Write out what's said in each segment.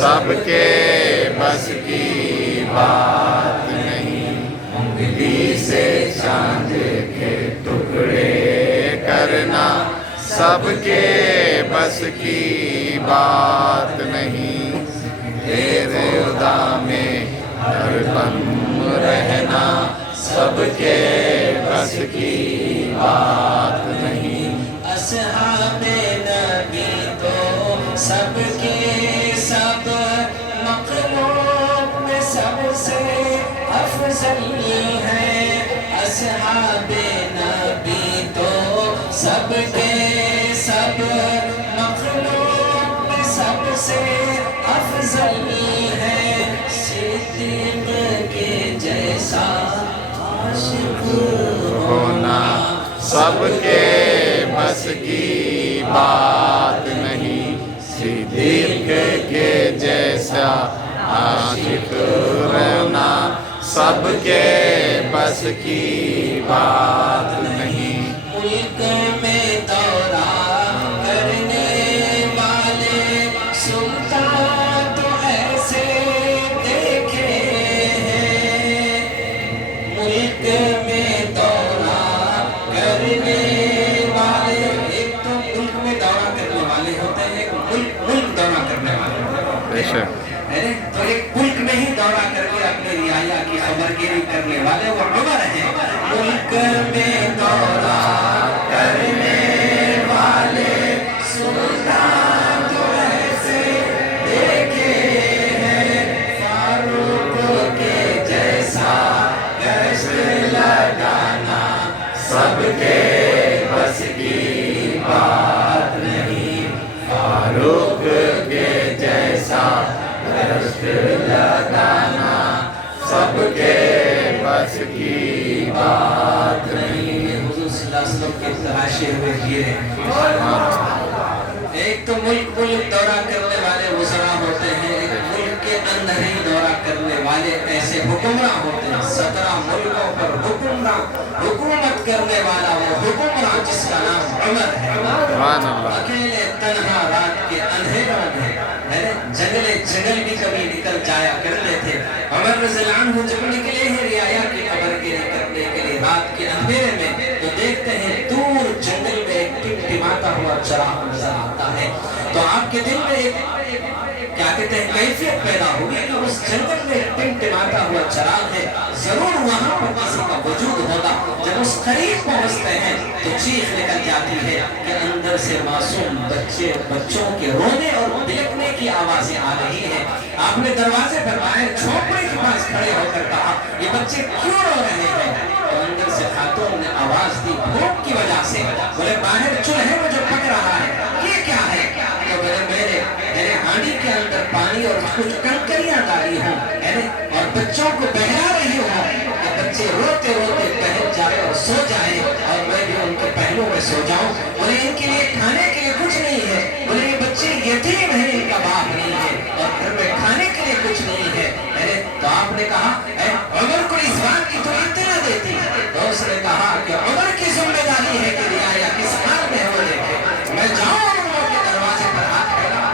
سب کے بس کی بات نہیں، انگلی سے چاند کے ٹکڑے کرنا سب کے بس کی بات نہیں، تیرے خدا میں ہر دم رہنا سب کے بس کی بات نہیں۔ اصحاب نبی تو سب کے سب مخلوق میں سب سے افضل ہے، اصحاب نبی تو سب کے سب مخلوق میں سب سے افضل ہے، صدیق کے جیسا عاشق ہونا سب کے بس کی بات نہیں، صدیق کے جیسا عاشق رہنا سب کے بس کی بات نہیں۔ ملک میں دورہ کرنے والے سلطان تو ایسے دیکھے ہیں، ملک میں دورہ کرنے والے، ایک تو ملک میں دورہ کرنے والے ہوتے ہیں، ایک ملک دورہ کرنے والے ہوتے ہیں، تو ایک ملک میں ہی دورہ کر کے اپنے رعایا کی خبر گیری کرنے والے وہ عمر ہیں۔ ملک میں دورہ کرنے والے سلطان تو ایسے دیکھے ہیں، فاروق کے جیسا گشت لگانا سب کے بس کی بات نہیں، فاروق کے جیسا گشت لگانا سب کے بس کی بات نہیں۔ حضور صلی اللہ علیہ وسلم کے تراشے ہوئے ہیرے، ایک تو ملک دورہ کرنے والے وزراء ہوتے ہیں، ایک ملک کے اندر ہی دورہ کرنے والے ایسے حکمراں ہوتے ہیں، 17 ملکوں پر حکومت کرنے والا وہ حکمراں جس کا نام عمر ہے، اکیلے تنہا رات کے اندھیروں میں جنگل بھی کبھی نکل جایا کرتے تھے۔ عمر رضی اللہ عنہ جب نکلے ہیں رعایا کی خبر گیری کرنے کے لیے رات کے اندھیرے میں، تو دیکھتے ہیں دور جنگل میں ایک ٹمٹماتا ہوا چراغ نظر آتا ہے، تو آپ کے دل میں ایک کیا کہتے ہیں کیفیت پیدا ہوئی کہ اس جنگل میں ایک ٹمٹماتا ہوا چراغ ہے، ضرور وہاں پر کسی کا وجود ہوگا۔ جب اس قریب پہنچتے ہیں تو چیخ نکل جاتی ہے کہ اندر سے معصوم بچوں کے رونے اور بلکنے کی آوازیں آ رہی ہیں۔ آپ نے دروازے پر باہر جھونپڑی کے پاس کھڑے ہو کر کہا یہ بچے کیوں رو رہے ہیں؟ تو اندر سے خاتون نے آواز دی بھوک کی وجہ سے، بولے باہر چولہے میں جو پک رہا ہے یہ کیا ہے؟ تو بولے میرے ہانڈی کے اندر پانی اور کچھ کنکریاں ڈالی ہوں اور بچوں کو بہلا رہی ہوں کہ بچے روتے روتے بہل جائے اور سو جائے اور میں بھی ان کے پہلوں میں سو جاؤں۔ بولے ان کے لیے کھانے کے لیے کچھ نہیں ہے، بولے یہ بچے یتیم ہیں، ان کا باپ نہیں ہے اور گھر میں کھانے کے لیے کچھ نہیں ہے۔ تو آپ نے کہا عمر کو اس بات کی تو اطلاع دیتی، تو اس نے کہا کہ عمر کی ذمہ داری ہے کہ رعایا کس حال میں ہو دیکھے، میں جاؤں عمر کے دروازے پر ہاتھ پھیلا۔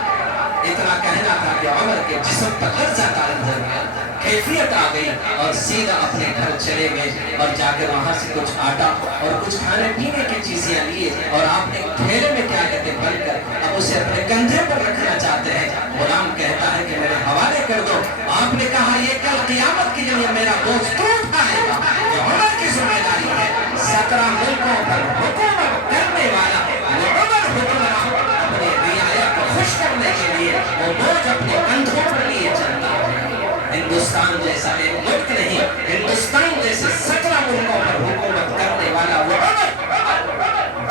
اتنا کہنا تھا کہ عمر کے جسم پر لرزہ تاری ہو گیا، کیفیت آ گئی اور سیدھا اپنے گھر چلے گئے اور جا کر وہاں سے کچھ آٹا اور کچھ کھانے پینے کی چیزیں لیے اور آپ نے تھیلے میں کیا کہتے ہیں بند کر اب اسے اپنے کندھے پر رکھنا چاہتے ہیں۔ غلام کہتا ہے کہ میرے حوالے کر دو۔ آپ نے کہا یہ کل قیامت کے لیے میرا بوجھ تو اٹھائے گا، یہ عمر کی ذمہ داری ہے۔ 17 ملکوں پر حکومت کرنے والا وہ عمر حکمراں اپنے رعایا کو خوش کرنے کے لیے وہ بوجھ اپنے کندھوں پر لیے چلتا ہے۔ ہندوستان جیسا ایک ملک نہیں، ہندوستان جیسے 17 ملکوں پر حکومت کرنے والا وہ عمر،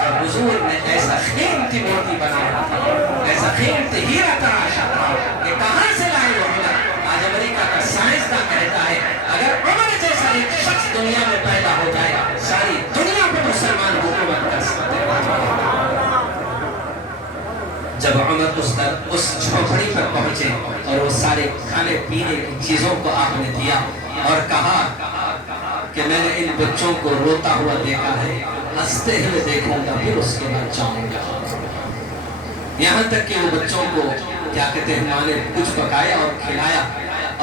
جب حضور نے ایسا قیمتی موتی بنایا تھا، ایسا قیمتی ہیرا تراشا تھا کہ کہاں سے لائے وہ عمر؟ آج امریکہ کا سائنسداں کہتا ہے اگر عمر جیسا ایک شخص دنیا میں پیدا ہو جائے ساری دنیا پر مسلمان حکومت کر سکتے ہیں۔ جب عمر اس جھونپڑی پر پہنچے اور وہ سارے کھانے پینے کی چیزوں کو آپ نے دیا اور کہا کہ میں نے ان بچوں کو روتا ہوا دیکھا ہے، ہنستے ہوئے دیکھوں گا پھر اس کے بعد جاؤں گا۔ یہاں تک کہ وہ بچوں کو کیا کہتے ہیں ماں نے کچھ پکایا اور کھلایا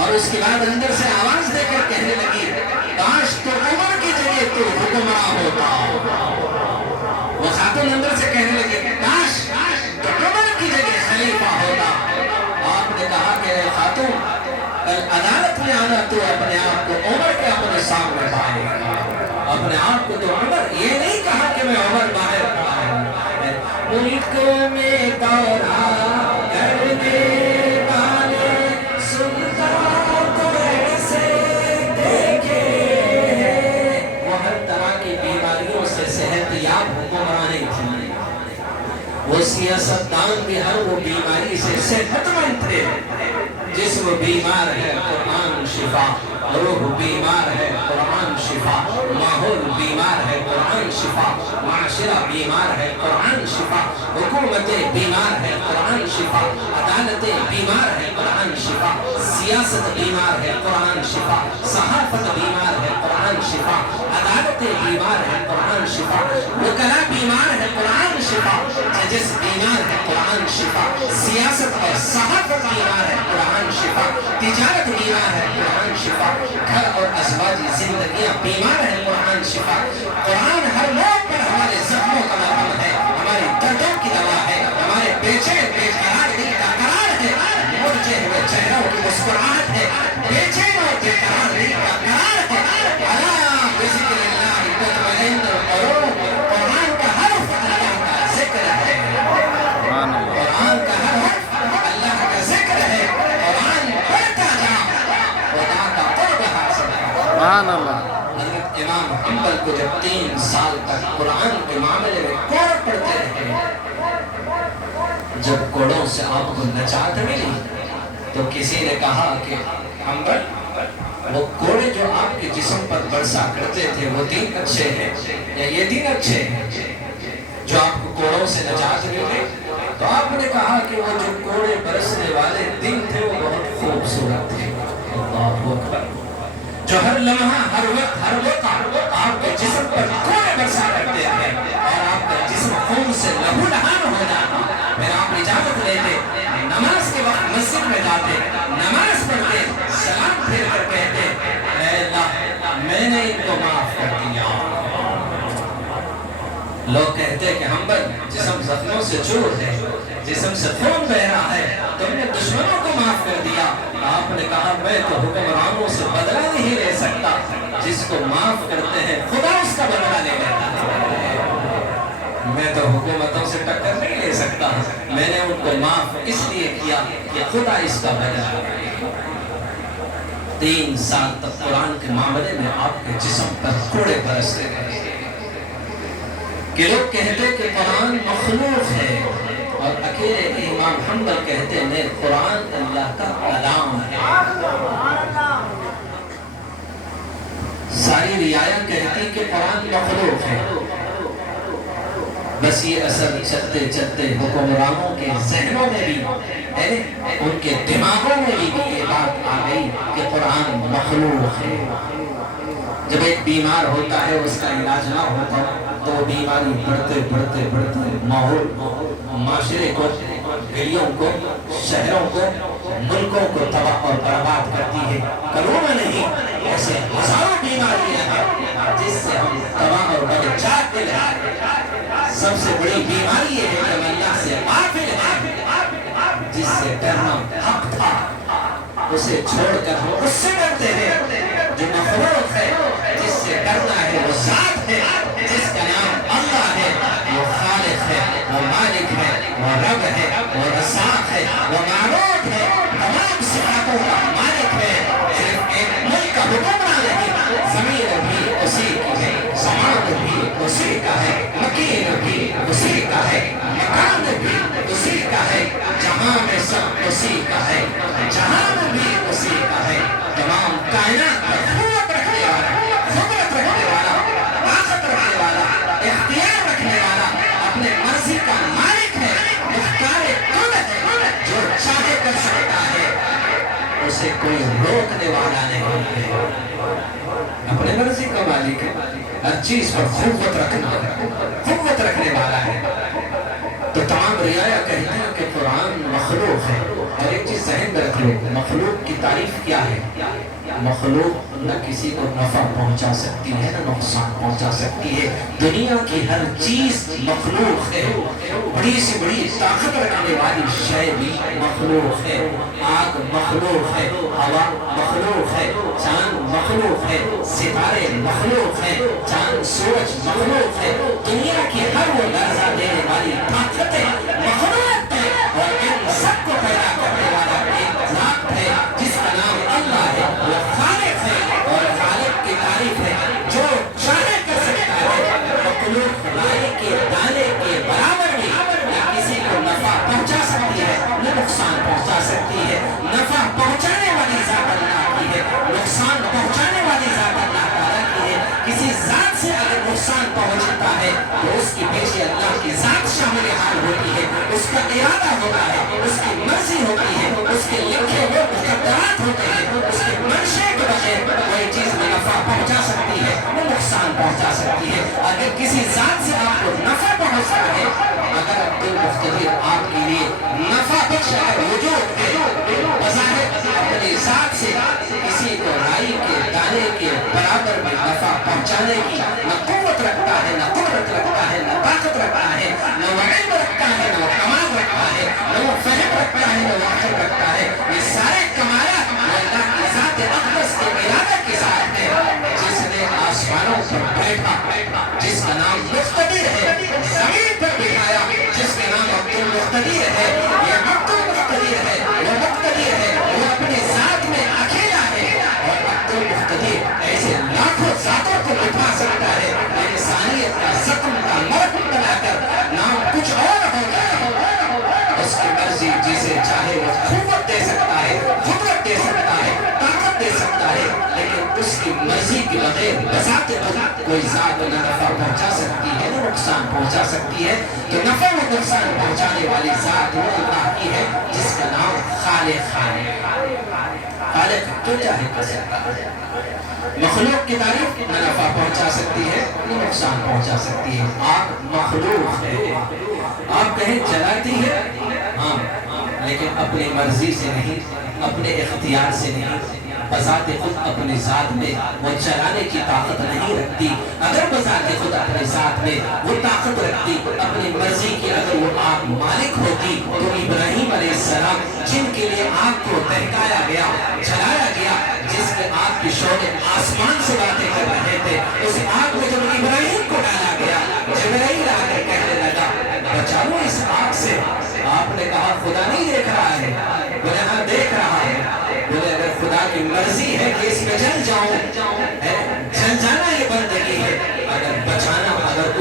اور اس کے بعد اندر سے آواز دے کر کہنے لگی کاش تو عمر کی جگہ تو حکمراں ہوتا. وہ خاتون اندر سے کہنے لگی کاش تو عمر کی جگہ خلیفہ ہوتا. آپ نے کہا کہ اے خاتون کل عدالت میں آنا تو اپنے آپ کو عمر کے اپنے سامنے پائے گا. اپنے آپ کو تو عمر یہ نہیں کہا کہ میں عمر باہر کھڑا ہوں. ملک میں دورہ کرنے والے سلطان کو ایسے دیکھے ہیں. وہ ہر طرح کی بیماریوں سے صحت یاب حکمرانی تھی. وہ سیاستدان بھی ہر وہ بیماری سے صحت مند تھے. جسم بیمار ہے قرآن شفا, روح بیمار ہے قرآن شفا, ماحول بیمار ہے قرآن شفا, معاشرہ بیمار ہے قرآن شفا, حکومتیں بیمار ہے قرآن شفا, عدالتیں بیمار ہے قرآن شفا, سیاست بیمار ہے قرآن شفا, صحافت بیمار ہے قرآن شفا, عدالتیں بیمار ہے قرآن شفا, وکلا بیمار ہے قرآن شفا, ججز بیمار ہے قرآن شفا, سیاست اور صحافت بیمار ہے قرآن شفا, تجارت بیمار ہے قرآن شفا, گھر اور ازواجی زندگیاں بیمار ہے قرآن شفا. قرآن ہر موت پر ہمارے زخموں کا مرہم ہے, ہمارے دردوں کی دوا ہے, ہمارے بے چین بے قرار دل کا قرار ہے, مرجھے ہوئے چہروں کی مسکراہٹ ہے, بے چین اور بے قرار دل کا قرار ہے. الا بذکر اللہ تطمئن القلوب. قرآن کا حرف اللہ کا ذکر ہے. قرآن کا ہر حرف اللہ کا ذکر ہے. قرآن پڑھتا جا خدا کا قرب حاصل ہے. سبحان اللہ. حضرت امام حنبل کو جب 3 سال تک قرآن کے معاملے میں کوڑ پڑتے رہے, جب کوڑوں سے آپ کو نجات ملی تو کسی نے کہا کہ حنبل وہ کوڑے جو آپ کے جسم پر برسا کرتے تھے وہ دن اچھے ہیں یا یہ دن اچھے ہیں جو آپ کو کوڑوں سے نجات ملے؟ تو آپ نے کہا کہ وہ جو کوڑے برسنے والے دن تھے وہ بہت خوبصورت تھے. اللہ اکبر. جو ہر لمحہ ہر وقت آپ کے جسم پر کوڑے برسا کرتے ہیں اور آپ کا جسم خون سے لہو لہان ہو جاتا. پھر آپ اجازت لیتے, نماز کے وقت مسجد میں جاتے, نماز پڑھتے, سلام پھیر کر کہتے اے اللہ میں نے ان کو معاف کر دیا. لوگ کہتے کہ حنبل جسم زخموں سے چور ہے, جسم سے خون بہ رہا ہے, تم نے دشمنوں کو معاف کر دیا. آپ نے کہا میں تو حکمرانوں سے بدلہ نہیں لے سکتا, جس کو معاف کرتے ہیں خدا اس کا بدلہ لے لیتا ہے. میں تو حکومتوں سے ٹکر نہیں لے سکتا, میں نے ان کو معاف اس لیے کیا کہ خدا اس کا بدلہ لے. 3 سال تک قرآن کے معاملے میں آپ کے جسم پر کوڑے برستے رہے کہ لوگ کہتے کہ قرآن مخلوق ہے, اور اکیلے امام حنبل کہتے ہیں قرآن اللہ کا کلام ہے. ساری رعایا کہتی کہ قرآن مخلوق ہے. بس یہ اثر چلتے چلتے حکمرانوں کے ذہنوں میں بھی, ان کے دماغوں میں بھی یہ بات آ گئی کہ قرآن مخلوق ہے. جب ایک بیمار ہوتا ہے اس کا علاج نہ ہوتا تو بیماری بڑھتے بڑھتے بڑھتے ماحول, معاشرے کو, گلیوں کو, شہروں کو, ملکوں کو تباہ اور برباد کرتی ہے. کروڑوں نہیں ایسے ہزاروں بیماریاں ہیں جس سے ہم تباہ اور برباد ہیں. سب سے بڑی بیماری یہ ہے کہ اللہ سے غافل ہے. جس سے ڈرنا حق تھا اسے چھوڑ کر ہم اس سے ڈرتے ہیں جو مخلوق ہے. جس سے ڈرنا ہے وہ ذات ہے, جس کا نام اللہ ہے, وہ خالق ہے, وہ مالک ہے, وہ رب ہے, وہ رزاق ہے, وہ معبود ہے, تمام صفاتوں کا مالک ہے. صرف ایک ملک کا حکمران نہیں, زمین بھی اسی کی ہے, سماعت بھی اسی کا ہے, مکین بھی اسی کا ہے, مکان بھی اسی کا ہے, جہاں میں سب اسی کا ہے, جہان بھی اسی کا ہے. تمام کائنات پر قوت رکھنے والا, قدرت رکھنے والا, طاقت رکھنے والا, اختیار رکھنے والا, اپنے مرضی کا مالک ہے, مختار کل ہے, جو چاہے کر سکتا ہے, اسے کوئی روکنے والا نہیں ہے. اپنے مرضی کا مالک ہے, ہر چیز پر قوت رکھنا ہے, قوت رکھنے والا ہے. تو تمام رعایا کہتے ہیں کہ قرآن مخلوق ہے. اور ایک چیز ذہن میں رکھ لو, مخلوق کی تعریف کیا ہے؟ مخلوق نہ کسی کو نفع پہنچا سکتی ہے نہ نقصان پہنچا سکتی ہے. دنیا کی ہر چیز مخلوق ہے. بڑی سے بڑی طاقت رکھنے والی شے بھی مخلوق ہے. آگ مخلوق ہے, ہوا مخلوق ہے, چاند مخلوق ہے, ستارے مخلوق ہے, چاند سورج مخلوق ہے. دنیا کی ہر وہ لرزہ دینے والی طاقتیں مخلوق ہے. اور ان سب کو پیدا کرنے والا ایک ذات ہے جس کا نام اللہ ہے. وہ خالق ہے اور خالق کی تعریف ہے. جو چاہے کر سکتا ہے. مخلوق رائے کے دانے کے برابر بھی نہ کسی کو نفع پہنچا سکتی ہے نہ نقصان پہنچا سکتی ہے. نفع پہنچانے والی ذات اللہ کی ہے, نقصان پہنچانے والی ذات اللہ تعالیٰ کی ہے. کسی ذات سے اگر نقصان پہنچتا ہے تو اس کے پیچھے اللہ کی ذات شامل حال ہوتی ہے. اس کا ارادہ ہوتا ہے, اس کی مرضی ہوتی ہے, اس کے لکھے ہوئے مقدرات ہوتے ہیں. اس کے منشے کے بغیر کوئی چیز میں نفع پہنچا سکتی ہے وہ نقصان پہنچا سکتی ہے. اگر کسی ذات سے آپ کو نفع پہنچتا ہے, اگر عبد المختدر آپ کے لیے نفع بخش اگر وجود ہے, بظاہر اپنی ذات سے کسی کو رائی کے دانے کے برابر میں نفع پہنچانے کی نہ قوت رکھتا ہے, نہ قدرت رکھتا ہے, نہ طاقت رکھتا ہے, نہ علم رکھتا ہے, نہ کمال رکھتا ہے, نہ وہ فہم رکھتا ہے, نہ وہ عقل رکھتا ہے. یہ سارے کمالات اللہ کی ذات اقدس کے ارادے کے ساتھ ہے. جس نے آسمانوں پر بیٹھا, جس کا نام مقتدر ہے, زمین پر بٹھایا جس کا نام عبد المختدر ہے. یہ عبد المختدر ہے, وہ مقتدر ہے, وہ اپنی ذات میں اکیلا ہے. اور عبد المختدر ایسے لاکھوں ذاتوں کو بٹھا سکتا ہے. انسانیت کا زخم کا مرہم بنا کر نام کچھ اور ہوتا ہے. اس کی مرضی جسے چاہے وہ قوت دے سکتا ہے, قدرت دے سکتا ہے, طاقت دے سکتا ہے, لیکن اس کی مرضی کے بغیر بذات خود کوئی ذات نہ نفع پہنچا سکتی ہے نہ نقصان پہنچا سکتی ہے. تو نفع و نقصان پہنچانے والی ذات وہ اللہ کی ہے جس کا نام خالق ہے. خالق جو چاہے کر سکتا ہے. مخلوق کی تعریف نہ نفع پہنچا سکتی ہے نہ نقصان پہنچا سکتی ہے. آگ مخلوق ہے, آپ کہیں جلاتی ہے, ہاں, لیکن اپنی مرضی سے نہیں, اپنے اختیار سے نہیں, بذات خود اپنی ذات میں وہ چلانے کی طاقت نہیں رکھتی. اگر بذات خود اپنی ذات میں وہ طاقت رکھتی, اپنی مرضی کی اگر وہ آگ مالک ہوتی, تو ابراہیم علیہ السلام جن کے لیے آگ کو دہکایا گیا, جلایا گیا, جس کے آگ کی شعلے آسمان سے باتیں کر رہے تھے, اس آگ میں جب ابراہیم کو ڈالا گیا, جبرائیل آ کر کہنے لگا بچا لو اس آگ سے. آپ نے کہا خدا نہیں دیکھ رہا ہے. بولے ہاں دیکھ رہا ہے. بولے اگر خدا کی مرضی ہے کہ اس میں جل جاؤں, جل جانا یہ بندگی ہے, اگر بچانا اگر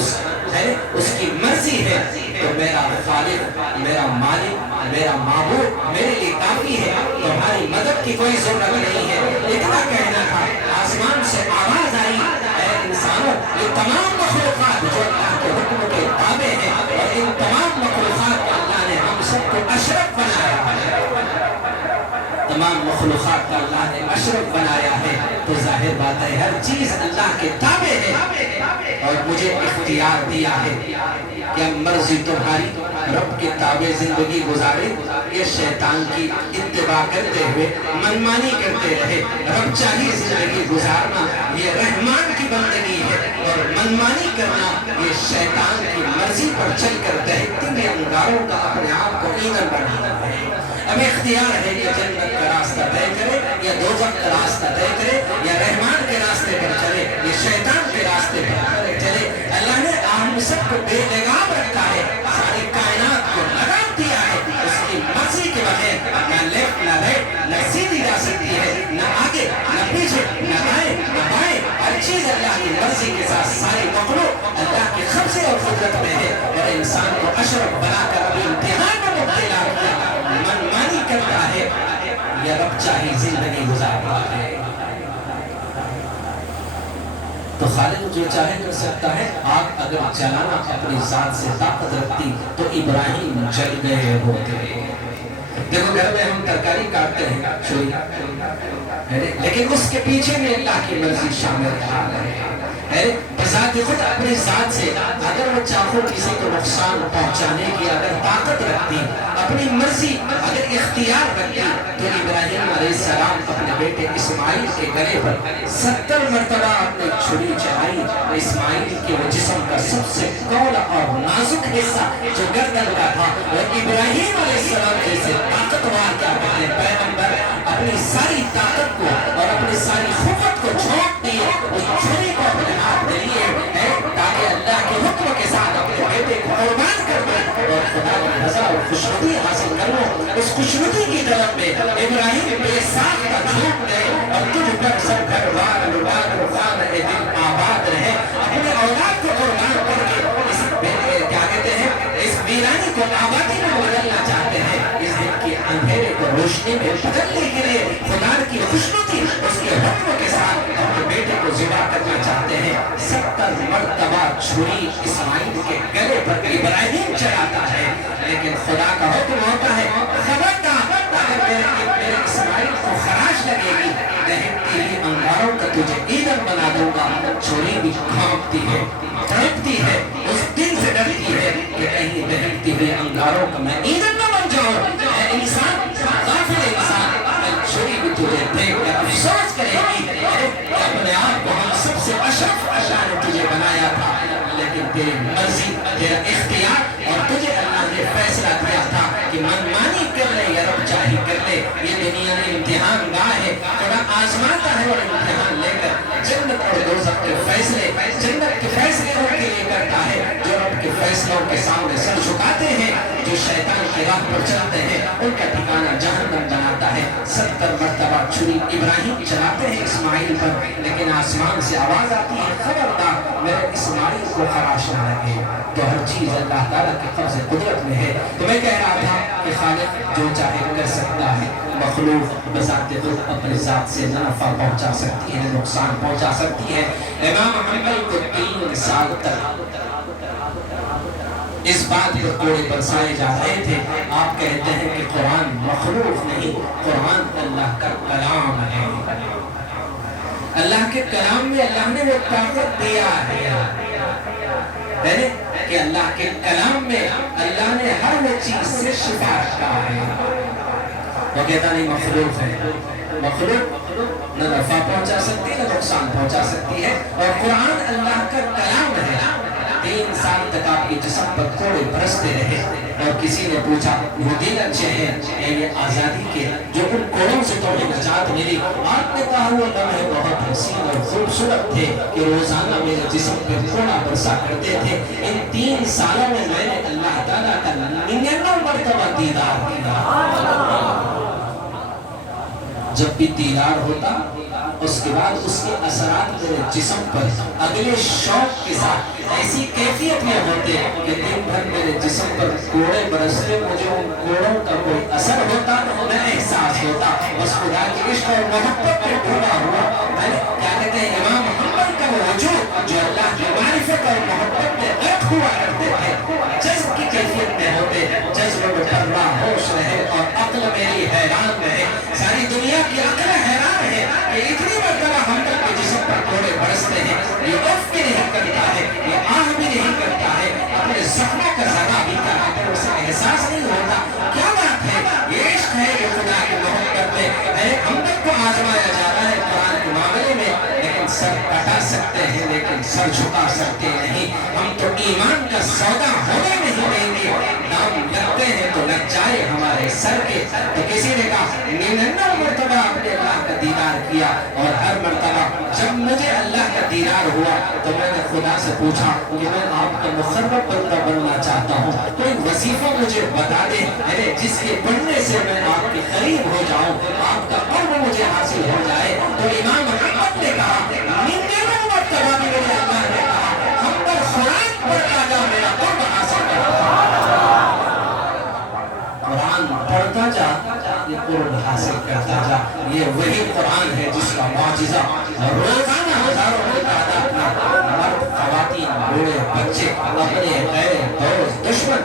اس کی مرضی ہے تو میرا خالق, میرا مالک, میرا معبود میرے لیے کافی ہے. تمہاری مدد کی کوئی ضرورت نہیں ہے. اتنا کہنا تھا. آسمان سے آواز آئی, اے انسانوں, یہ تمام مخلوقات جو اللہ کے حکم کے تابع ہیں, اور ان تمام مخلوقات کو اللہ نے ہم سب کو اشرف بنایا ہے. تمام مخلوقات کا اللہ نے اشرف بنایا ہے, تو ظاہر بات ہے ہر چیز اللہ کے تابع ہے. اور مجھے اختیار دیا ہے, کیا مرضی تمہاری رب کے تابع زندگی گزارے یا شیطان کی اتباع کرتے ہوئے منمانی کرتے رہے. رب چاہی زندگی گزارنا یہ رحمان کی بندگی ہے, اور منمانی کرنا یہ شیطان کی مرضی پر چل کر دہکتے ہوئے انگاروں کا اپنے آپ کو ایندھن بنانا ہے. اب اختیار ہے کہ جنت کا راستہ طے کرے یا دوزخ کا راستہ طے کرے, یا رحمان کے راستے پر چلے یا شیطان کے راستے پر چلے. اللہ نے ہم سب کو بے لگام رکھا ہے, ساری کائنات کو لگام دیا ہے. اس کی مرضی کے بغیر نہ لیفٹ نہ رائٹ نہ سیدھی جا سکتی ہے, نہ آگے نہ پیچھے, نہ دائیں نہ بائیں. ہر چیز اللہ کی مرضی کے ساتھ ساری مخلوق اللہ کے قبضے اور قدرت میں ہے. اور انسان کو اشرف بنا کر ابھی امتحان میں مبتلا کیا, منمانی کرتا ہے یا رب چاہی زندگی گزارتا ہے. تو خالق جو چاہے کر سکتا ہے. آگ اگر جلانا اپنی ذات سے طاقت رکھتی تو ابراہیم جل گئے ہوتے. دیکھو گھر میں ہم ترکاری کاٹتے ہیں چھری, لیکن اس کے پیچھے میں اللہ کی مرضی شامل ہے. ہے بذات خود اپنی ذات سے اگر وہ چاہو کسی کو نقصان پہنچانے کی اگر طاقت رکھتی اپنی مرضی اگر اختیار رکھتی تو ابراہیم علیہ السلام اپنے بیٹے اسماعیل کے گلے پر 70 مرتبہ اپنی چھری چلائی. اسماعیل کے وہ جسم کا سب سے کولا اور نازک حصہ جو گردن کا تھا اور ابراہیم علیہ السلام جیسے طاقتور کیا کہتے ہیں پیغمبر اپنی ساری طاقت کو اور اپنی ساری قوت کو جھونک دیے اس چھری کو اپنے ہاتھ میں لیے تاکہ اللہ کے حکم کے ساتھ اپنے بیٹے کو قربان کر دیں اور خدا کی رضا اور خوشنودی حاصل کر لو. اس خوشنودی کی طرف میں ابراہیم بے ساختہ جھوٹ دے اور تجھ پر سب گھر بار لباد رفان دل آباد رہے. اپنے اولاد کو قربان کر کے اس کیا کہتے ہیں اس ویرانی کو آبادی میں بدلنا چاہتے ہیں. اس دن کے اندھیرے کو روشنی میں بدلنے کے لیے خدا کی خوشنودی اس کے حکم کے ساتھ اپنے بیٹے کو ذبح کرنا چاہتے ہیں. 70 مرتبہ چھری اسماعیل کے گلے پر ابراہیم چڑھاتا ہے لیکن خدا کا حکم ہوتا ہے خبردار اگر میرے اسماعیل کو خراش لگے گی دہکتی ہوئی انگاروں کا تجھے ایندھن بنا دوں گا. چھری بھی کھانپتی ہے تڑپتی ہے اس دن سے ڈرتی ہے کہ کہیں دہکتی ہوئی انگاروں کا میں ایندھن نہ بن جاؤں. اے انسان غافل انسان چھری بھی تجھے دیکھ کر افسوس کرے گی کہ اپنے آپ کو ہم سب سے اشرف اللہ نے تجھے بنایا تھا لیکن تیری مرضی تیرا اختیار اور تجھے اللہ نے فیصلہ دیا تھا کہ منمانی کر لے یا رب چاہی کر لے. یہ دنیا میں امتحان گاہ ہے تھوڑا آزماتا ہے اور امتحان لے کر جنت اور دوزخ کے فیصلے جنت کے فیصلے ان کے لیے کرتا ہے جو رب کے فیصلوں کے سامنے سر جھکاتے ہیں جو شیطان کی راہ پر چلتے ہیں ان کا ٹھکانہ جہنم بناتا ہے. 70 مرتبہ چھری ابراہیم چلاتے ہیں اسماعیل پر لیکن آسمان سے آواز آتی ہے خبردار میرے اسماعیل کو خراش نہ لگے. تو ہر چیز اللہ تعالیٰ کے قبض قدرت میں ہے. تو میں کہہ رہا تھا کہ خالق جو چاہے کر سکتا ہے. مخلوق بذات خود اپنی ذات سے نفع پہنچا سکتی ہے نقصان پہنچا سکتی ہے. امام حنبل کو 3 سال تک اس بات پر کوڑے برسائے جا رہے تھے. آپ کہتے ہیں کہ قرآن مخلوق نہیں قرآن اللہ کا کلام ہے. اللہ کے کلام میں اللہ نے وہ طاقت دیا ہے کہ اللہ کے کلام میں اللہ نے ہر وہ چیز سے شفا کہا ہے. وہ کہتا نہیں مخلوق ہے. مخلوق نہ نفع پہنچا سکتی نہ نقصان پہنچا سکتی ہے اور قرآن اللہ کا کلام ہے. 3 سال تک آپ کے جسم پر کوڑے برستے رہے اور کسی نے پوچھا وہ دن اچھے ہیں یہ آزادی کے جو ان کوڑوں سے تمہیں نجات ملی. آپ نے کہا وہ لمحے بہت حسین اور خوبصورت تھے کہ روزانہ میرے جسم پر کوڑا برسا کرتے تھے. ان 3 سالوں میں میں نے اللہ تعالیٰ کا 99 مرتبہ دیدار کیا. جب بھی دیدار ہوتا اس کے بعد اس کے اثرات میرے جسم پر اگلے شوق کے ساتھ ایسی کیفیت میں ہوتے کہ دن بھر میرے جسم پر کوڑے برستے مجھے ان کوڑوں کا کوئی اثر ہوتا میں احساس ہوتا بس خدا کے عشق اور محبت میں ڈوبا ہوا. میں کیا کہتے ہیں امام محمد کا وہ وجود جو اللہ کی معرفت اور محبت میں غرق ہوا کرتے تھے جذب کی کیفیت میں ہوتے. جذب میں پروا ہوش رہے اور عقل میری حیران رہے. ساری دنیا کی عقل حیران ہے کہ اتنی مرتبہ ہم تک کے جسم پر کوڑے برستے ہیں. یہ اف بھی نہیں کرتا ہے یہ آہ بھی نہیں کرتا ہے اپنے زخموں کا ذرا بھی کرا کر اسے احساس نہیں ہوتا. کیا بات ہے یہ عشق ہے کہ خدا کی محبت میں ہم تک کو آزمایا جا رہا ہے قرآن کے معاملے میں لیکن سر کٹا سکتے ہیں لیکن سر جھکا سکتے نہیں. ہم تو ایمان کا سودا ہونے نہیں دیں گے. نام لگتے ہیں تو لگ جائے ہمارے سر کے. تو کسی نے کہا 99 مرتبہ آپ نے اللہ کا دیدار کیا اور ہر مرتبہ جب مجھے اللہ کا دیدار ہوا تو میں نے خدا سے پوچھا کہ میں آپ کا مقرب بندہ بننا چاہتا ہوں. کوئی وظیفہ مجھے بتا دے جس کے پڑھنے سے میں آپ کے قریب ہو جاؤں آپ کا قرب مجھے حاصل ہو جائے. تو امام محمد نے کہا 99 مرتبہ بھی مجھے اللہ نے کہا ہم پر قرآن پڑھتا جا میرا قرب حاصل کرتا. قرآن پڑھتا جا یہ قرب حاصل کرتا جا. یہ وہی قرآن ہے جس کا معجزہ روزانہ ہزاروں کی تعداد میں مرد خواتین بوڑھے بچے اپنے غیر دوست دشمن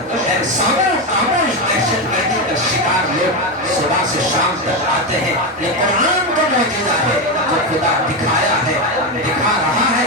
خاموش دہشت گردی کا شکار لوگ صبح سے شام تک آتے ہیں. یہ قرآن کا معجزہ ہے جو خدا دکھایا ہے دکھا رہا ہے.